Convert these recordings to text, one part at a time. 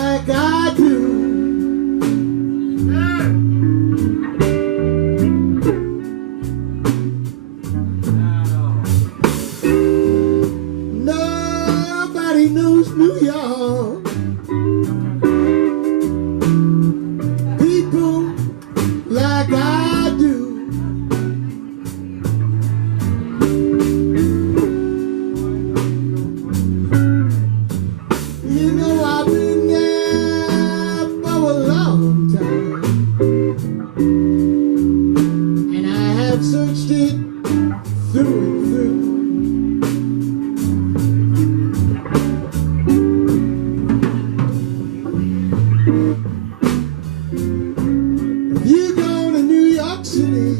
like I do. Nobody knows New York. People like I do. You know I've been there for a long time, and I have searched it through and through. If you go to New York City,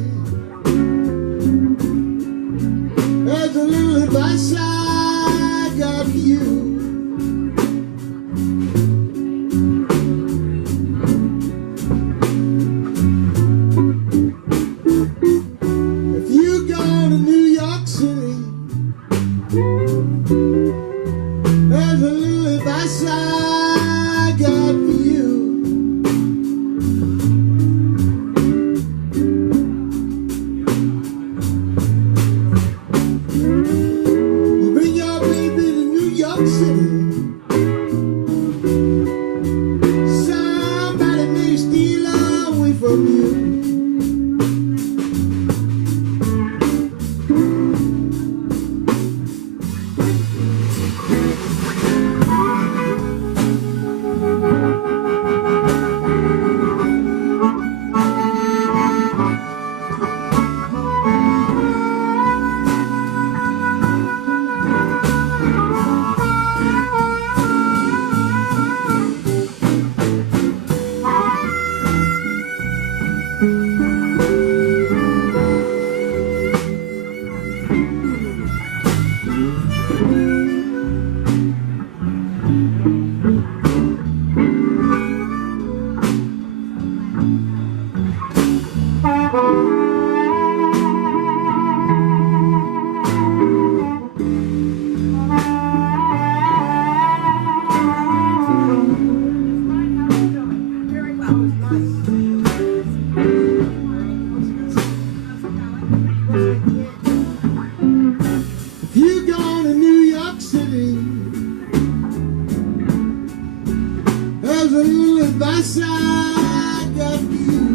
there's a little advice I got for you. If you go to New York City, there's a little advice I got for you. You bring your baby to New York City, somebody may steal her away from you. If you go to New York City, there's a little advice I got for you.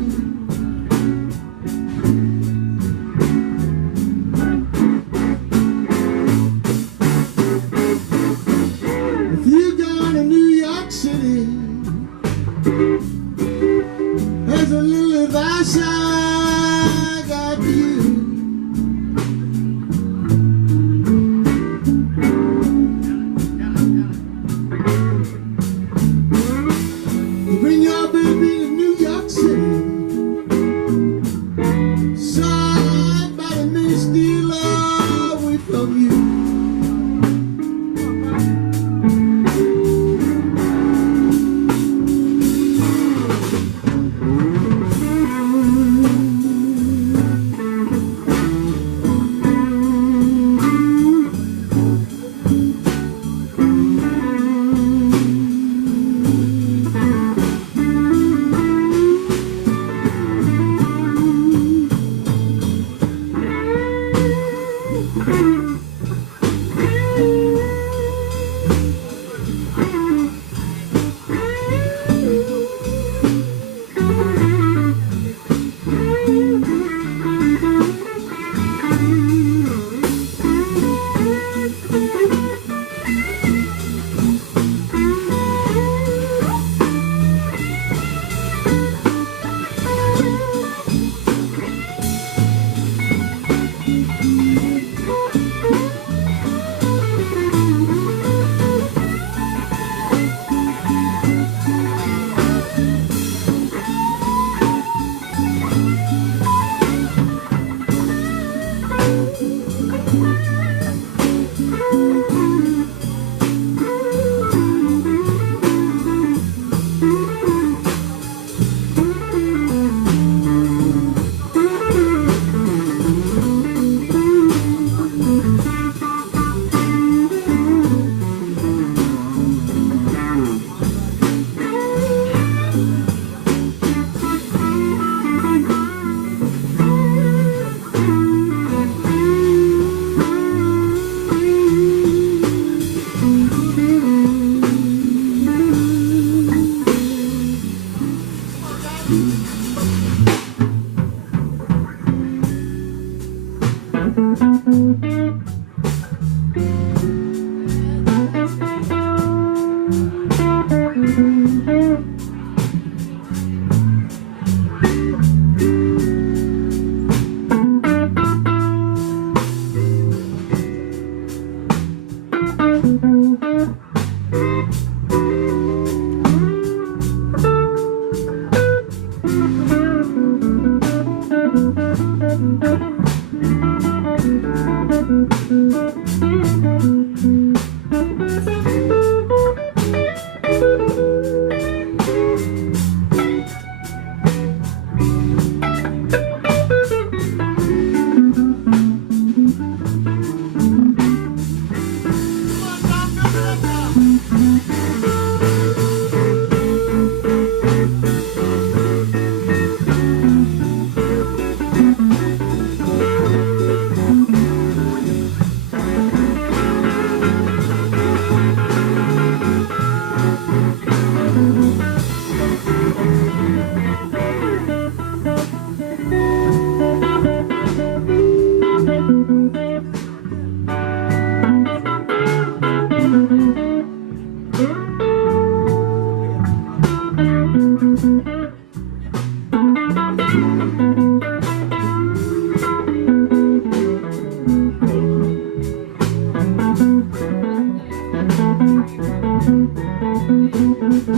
If you go to New York City, there's a little advice I got for you. You bring your baby to New York City, somebody may steal her away from you.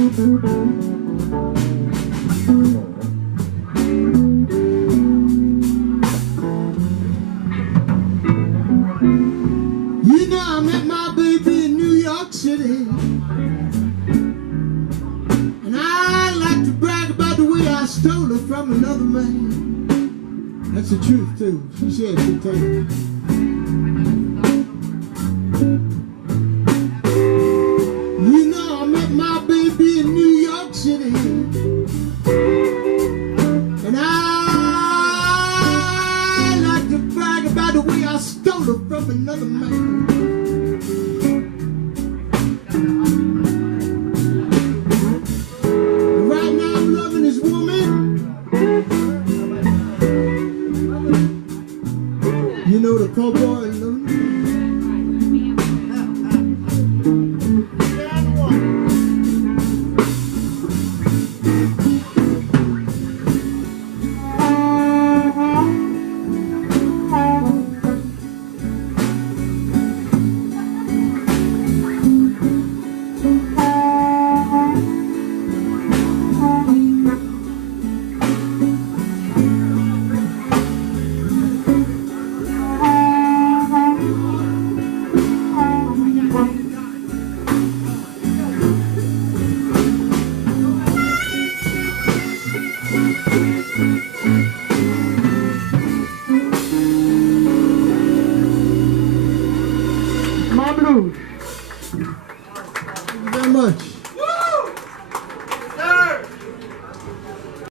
You know I met my baby in New York City, and I like to brag about the way I stole her from another man. That's the truth too. She said she'd tell you. You know I met my baby in New York City, and I like to brag about the way I stole her from another man. And right now I'm loving this woman. You know the poor boy in London. My blues. Thank you very much.